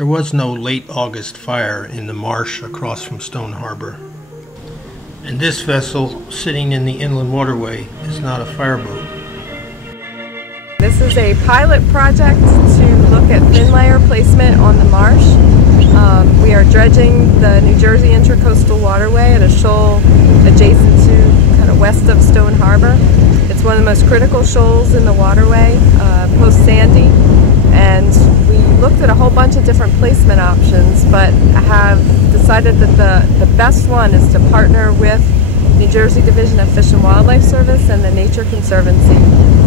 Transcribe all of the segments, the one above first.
There was no late August fire in the marsh across from Stone Harbor. And this vessel sitting in the inland waterway is not a fireboat. This is a pilot project to look at thin layer placement on the marsh. We are dredging the New Jersey Intracoastal Waterway at a shoal adjacent to kind of west of Stone Harbor. It's one of the most critical shoals in the waterway, post-Sandy, and we looked at a whole bunch of different placement options, but have decided that the best one is to partner with New Jersey Division of Fish and Wildlife Service and the Nature Conservancy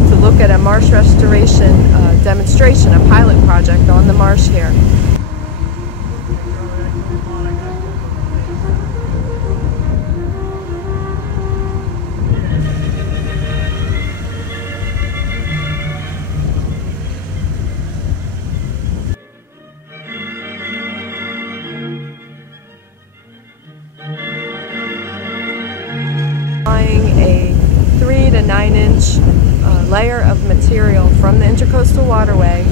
to look at a marsh restoration demonstration, a pilot project on the marsh here. Applying a 3 to 9 inch layer of material from the Intracoastal Waterway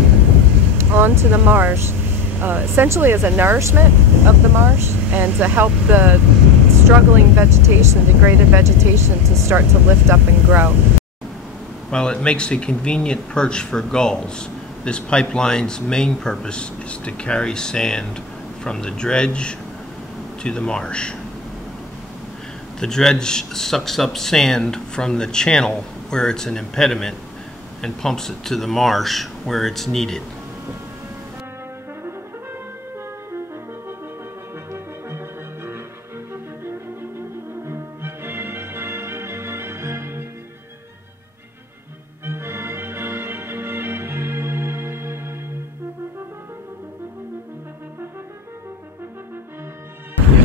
onto the marsh, essentially as a nourishment of the marsh and to help the struggling vegetation, degraded vegetation, to start to lift up and grow. While it makes a convenient perch for gulls, this pipeline's main purpose is to carry sand from the dredge to the marsh. The dredge sucks up sand from the channel where it's an impediment and pumps it to the marsh where it's needed.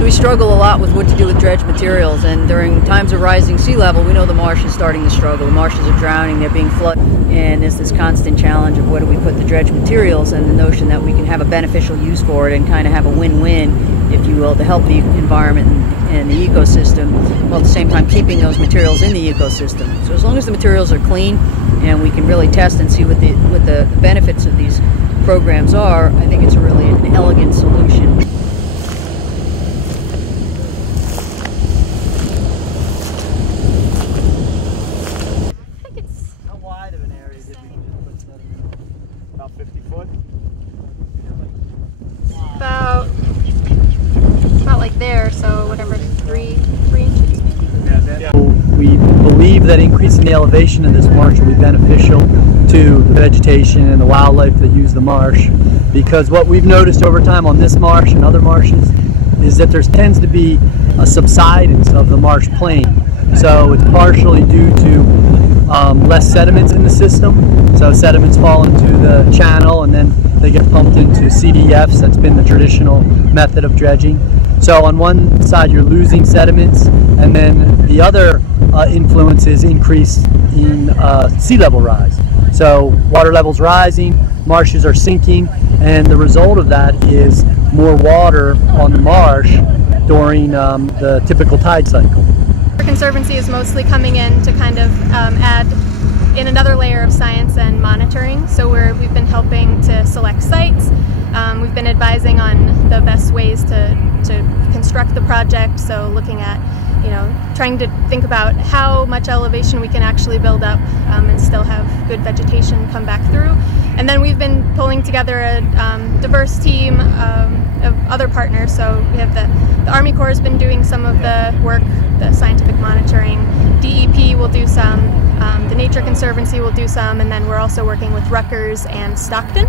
We struggle a lot with what to do with dredge materials, and during times of rising sea level, we know the marsh is starting to struggle. The marshes are drowning, they're being flooded, and there's this constant challenge of where do we put the dredge materials, and the notion that we can have a beneficial use for it and kind of have a win-win, if you will, to help the environment and the ecosystem, while at the same time keeping those materials in the ecosystem. So as long as the materials are clean and we can really test and see what the benefits of these programs are, I think it's really an elegant solution. About 50 foot? About like there, so whatever, 3 inches maybe? Yeah. We believe that increasing the elevation of this marsh will be beneficial to the vegetation and the wildlife that use the marsh, because what we've noticed over time on this marsh and other marshes is that there tends to be a subsidence of the marsh plane. So it's partially due to less sediments in the system. So sediments fall into the channel and then they get pumped into CDFs. That's been the traditional method of dredging. So on one side you're losing sediments, and then the other influence is increase in sea level rise. So water levels rising, marshes are sinking, and the result of that is more water on the marsh during the typical tide cycle. The Conservancy is mostly coming in to kind of add in another layer of science and monitoring. So we've been helping to select sites. We've been advising on the best ways to construct the project. So looking at, trying to think about how much elevation we can actually build up and still have good vegetation come back through. And then we've been pulling together a diverse team of other partners. So we have the Army Corps has been doing some of the work, the scientific monitoring. DEP will do some, the Nature Conservancy will do some, and then we're also working with Rutgers and Stockton.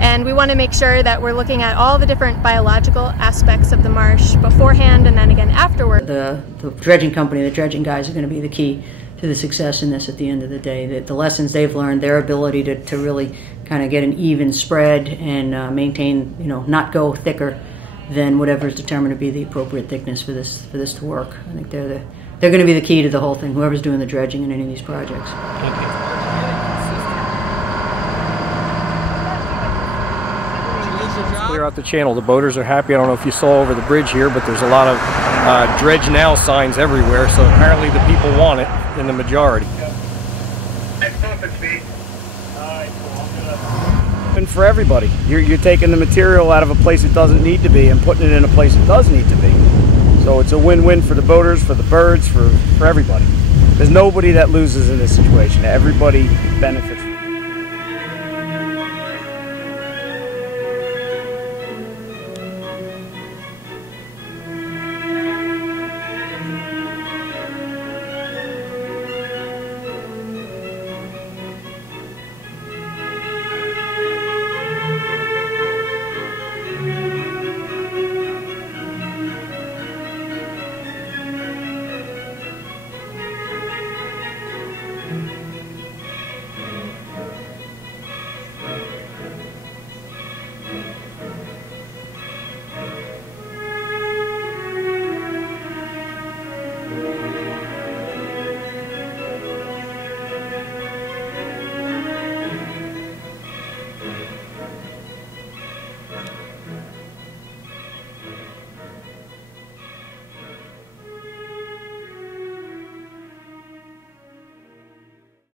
And we want to make sure that we're looking at all the different biological aspects of the marsh beforehand and then again afterward. The dredging company, the dredging guys are going to be the key to the success in this at the end of the day. The lessons they've learned, their ability to really kind of get an even spread and maintain, not go thicker than whatever is determined to be the appropriate thickness for this to work. I think they're going to be the key to the whole thing, whoever's doing the dredging in any of these projects. Thank you. Clear out the channel. The boaters are happy. I don't know if you saw over the bridge here, but there's a lot of dredge now signs everywhere, so apparently the people want it in the majority. win-win for everybody. You're taking the material out of a place it doesn't need to be and putting it in a place it does need to be. So it's a win-win for the boaters, for the birds, for everybody. There's nobody that loses in this situation. Everybody benefits.